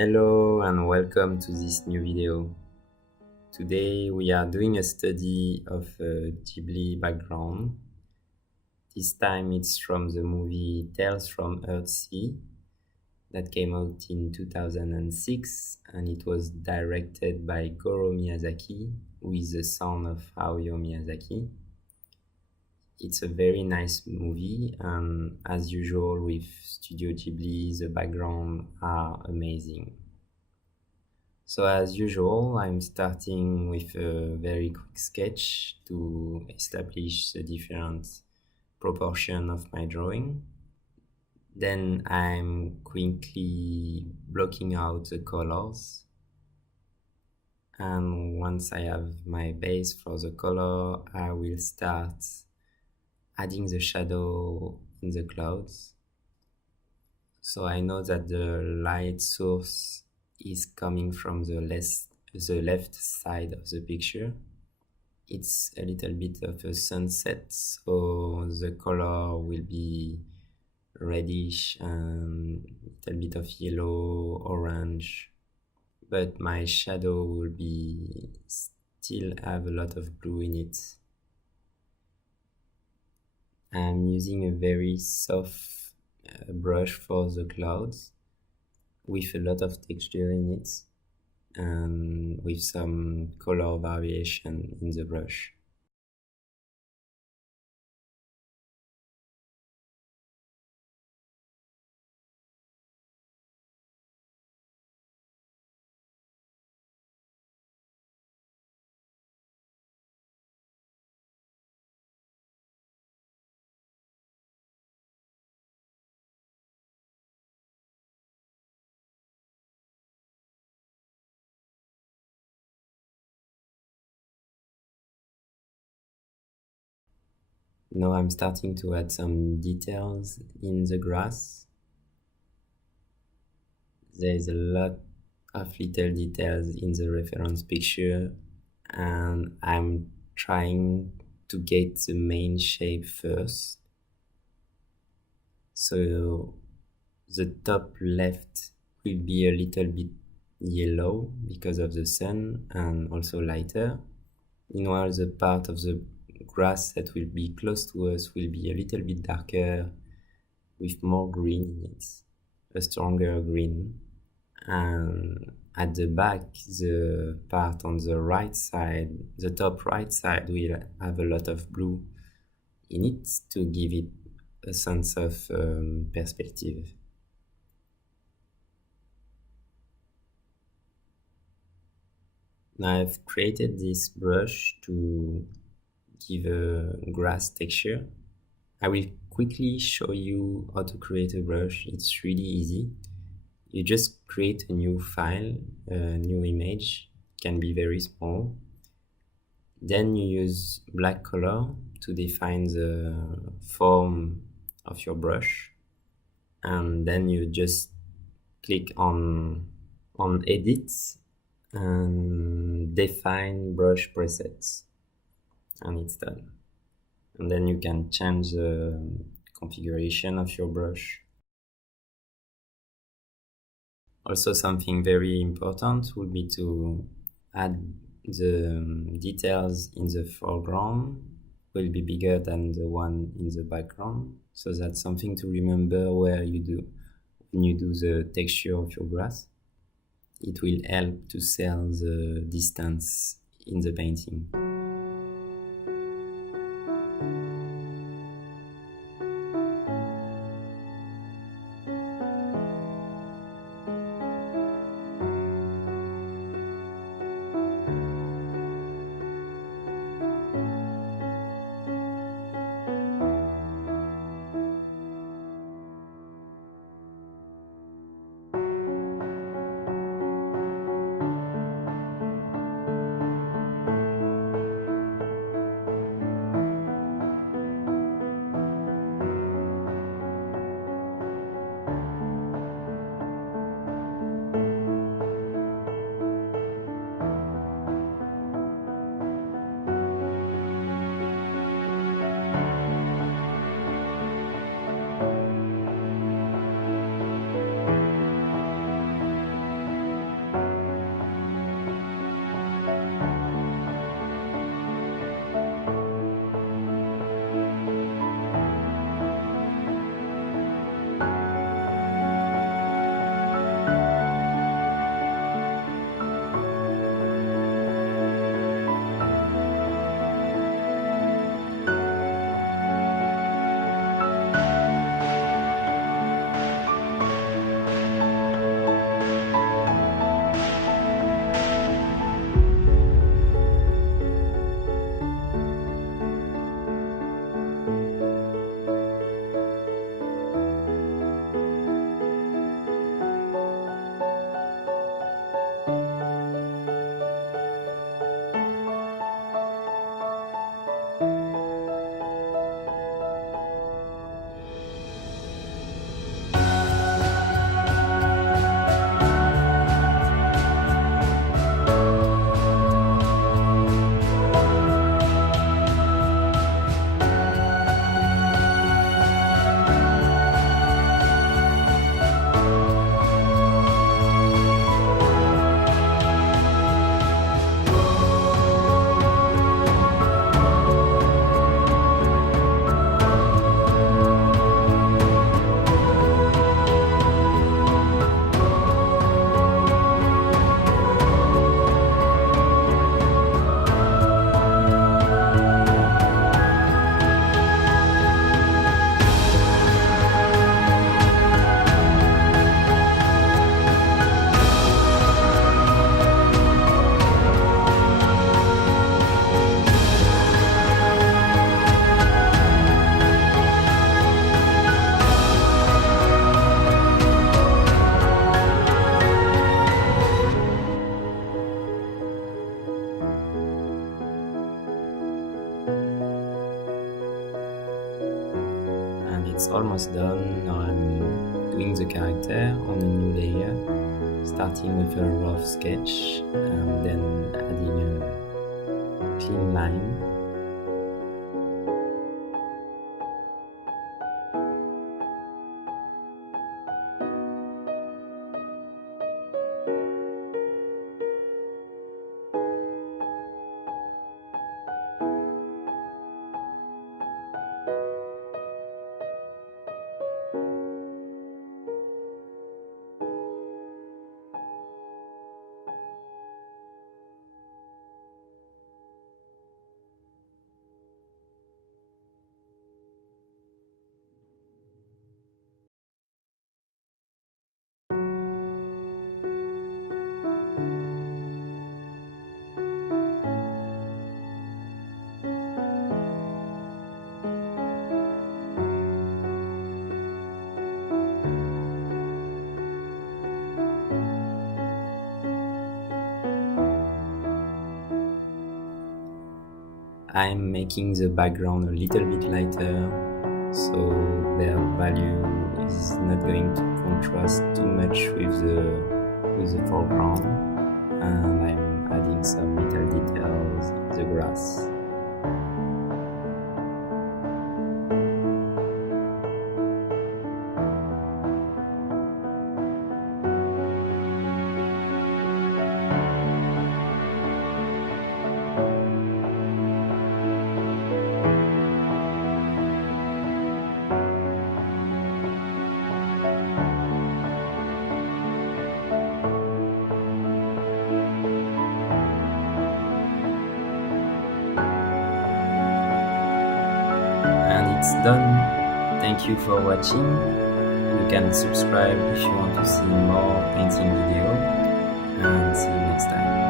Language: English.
Hello and welcome to this new video. Today we are doing a study of a Ghibli background. This time it's from the movie Tales from Earthsea that came out in 2006 and it was directed by Goro Miyazaki, who is the son of Hayao Miyazaki. It's a very nice movie and as usual with Studio Ghibli, the background are amazing. So as usual, I'm starting with a very quick sketch to establish the different proportion of my drawing. Then I'm quickly blocking out the colors. And once I have my base for the color, I will start adding the shadow in the clouds. So I know that the light source is coming from the left side of the picture. It's a little bit of a sunset, so the color will be reddish and a little bit of yellow, orange, but my shadow will be still have a lot of blue in it. I'm using a very soft brush for the clouds with a lot of texture in it and with some color variation in the brush. Now I'm starting to add some details in the grass. There is a lot of little details in the reference picture and I'm trying to get the main shape first. So the top left will be a little bit yellow because of the sun and also lighter. Meanwhile, the part of the grass that will be close to us will be a little bit darker with more green in it, a stronger green. And at the back, the part on the right side, the top right side will have a lot of blue in it to give it a sense of perspective. Now I've created this brush to give a grass texture. I will quickly show you how to create a brush. It's really easy. You just create a new file, a new image, it can be very small. Then you use black color to define the form of your brush. And then you just click on edit and define brush presets. And it's done. And then you can change the configuration of your brush. Also, something very important would be to add the details in the foreground will be bigger than the one in the background. So that's something to remember when you do the texture of your grass. It will help to sell the distance in the painting. it's almost done. Now I'm doing the character on a new layer, starting with a rough sketch and then adding a clean line. I'm making the background a little bit lighter, so their value is not going to contrast too much with the foreground, and I'm adding some little details in the grass. And it's done. Thank you for watching. You can subscribe if you want to see more painting video, and see you next time.